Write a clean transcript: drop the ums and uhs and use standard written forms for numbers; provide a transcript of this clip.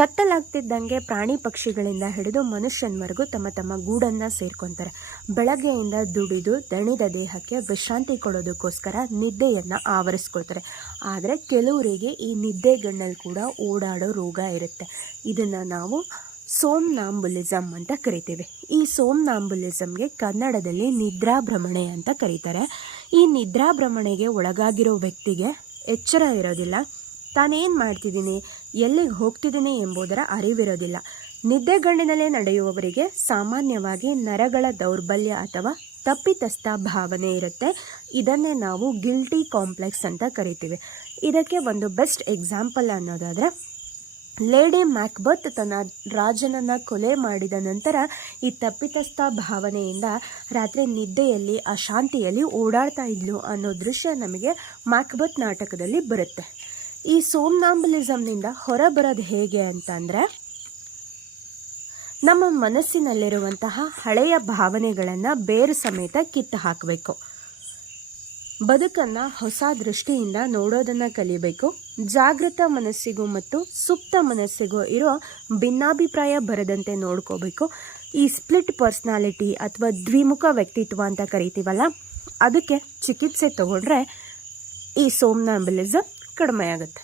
ಕತ್ತಲಾಗ್ತಿದ್ದಂಗೆ ಪ್ರಾಣಿ ಪಕ್ಷಿಗಳಿಂದ ಹಿಡಿದು ಮನುಷ್ಯನವರೆಗೂ ತಮ್ಮ ತಮ್ಮ ಗೂಡನ್ನು ಸೇರ್ಕೊತಾರೆ. ಬೆಳಗ್ಗೆಯಿಂದ ದುಡಿದು ದಣಿದ ದೇಹಕ್ಕೆ ವಿಶ್ರಾಂತಿ ಕೊಡೋದಕ್ಕೋಸ್ಕರ ನಿದ್ದೆಯನ್ನು ಆವರಿಸ್ಕೊಳ್ತಾರೆ. ಆದರೆ ಕೆಲವರಿಗೆ ಈ ನಿದ್ದೆಗಣ್ಣಲ್ಲಿ ಕೂಡ ಓಡಾಡೋ ರೋಗ ಇರುತ್ತೆ. ಇದನ್ನು ನಾವು ಸೋಮ್ನಾಂಬುಲಿಸಮ್ ಅಂತ ಕರಿತೀವಿ. ಈ ಸೋಮ್ನಾಂಬುಲಿಸಮ್ಗೆ ಕನ್ನಡದಲ್ಲಿ ನಿದ್ರಾಭ್ರಮಣೆ ಅಂತ ಕರೀತಾರೆ. ಈ ನಿದ್ರಾಭ್ರಮಣೆಗೆ ಒಳಗಾಗಿರೋ ವ್ಯಕ್ತಿಗೆ ಎಚ್ಚರ ಇರೋದಿಲ್ಲ, ತಾನೇನು ಮಾಡ್ತಿದ್ದೀನಿ, ಎಲ್ಲಿಗೆ ಹೋಗ್ತಿದ್ದೀನಿ ಎಂಬುದರ ಅರಿವಿರೋದಿಲ್ಲ. ನಿದ್ದೆಗಣ್ಣಿನಲ್ಲೇ ನಡೆಯುವವರಿಗೆ ಸಾಮಾನ್ಯವಾಗಿ ನರಗಳ ದೌರ್ಬಲ್ಯ ಅಥವಾ ತಪ್ಪಿತಸ್ಥ ಭಾವನೆ ಇರುತ್ತೆ. ಇದನ್ನೇ ನಾವು ಗಿಲ್ಟಿ ಕಾಂಪ್ಲೆಕ್ಸ್ ಅಂತ ಕರಿತೀವಿ. ಇದಕ್ಕೆ ಒಂದು ಬೆಸ್ಟ್ ಎಕ್ಸಾಂಪಲ್ ಅನ್ನೋದಾದರೆ, ಲೇಡಿ ಮ್ಯಾಕ್ಬತ್ ತನ್ನ ರಾಜನನ್ನು ಕೊಲೆ ಮಾಡಿದ ನಂತರ ಈ ತಪ್ಪಿತಸ್ಥ ಭಾವನೆಯಿಂದ ರಾತ್ರಿ ನಿದ್ದೆಯಲ್ಲಿ ಅಶಾಂತಿಯಲ್ಲಿ ಓಡಾಡ್ತಾ ಇದ್ಲು ಅನ್ನೋ ದೃಶ್ಯ ನಮಗೆ ಮ್ಯಾಕ್ಬತ್ ನಾಟಕದಲ್ಲಿ ಬರುತ್ತೆ. ಈ ಸೋಮ್ನಾಂಬುಲಿಸಮ್ನಿಂದ ಹೊರಬರೋದು ಹೇಗೆ ಅಂತಂದರೆ, ನಮ್ಮ ಮನಸ್ಸಿನಲ್ಲಿರುವಂತಹ ಹಳೆಯ ಭಾವನೆಗಳನ್ನು ಬೇರು ಸಮೇತ ಕಿತ್ತು ಹಾಕಬೇಕು. ಬದುಕನ್ನು ಹೊಸ ದೃಷ್ಟಿಯಿಂದ ನೋಡೋದನ್ನು ಕಲಿಬೇಕು. ಜಾಗೃತ ಮನಸ್ಸಿಗೂ ಮತ್ತು ಸುಪ್ತ ಮನಸ್ಸಿಗೂ ಇರೋ ಭಿನ್ನಾಭಿಪ್ರಾಯ ಬರದಂತೆ ನೋಡ್ಕೋಬೇಕು. ಈ ಸ್ಪ್ಲಿಟ್ ಪರ್ಸ್ನಾಲಿಟಿ ಅಥವಾ ದ್ವಿಮುಖ ವ್ಯಕ್ತಿತ್ವ ಅಂತ ಕರಿತೀವಲ್ಲ, ಅದಕ್ಕೆ ಚಿಕಿತ್ಸೆ ತಗೊಂಡ್ರೆ ಈ ಸೋಮ್ನಾಂಬುಲಿಸಮ್ ಕಡಿಮೆ ಆಗುತ್ತೆ.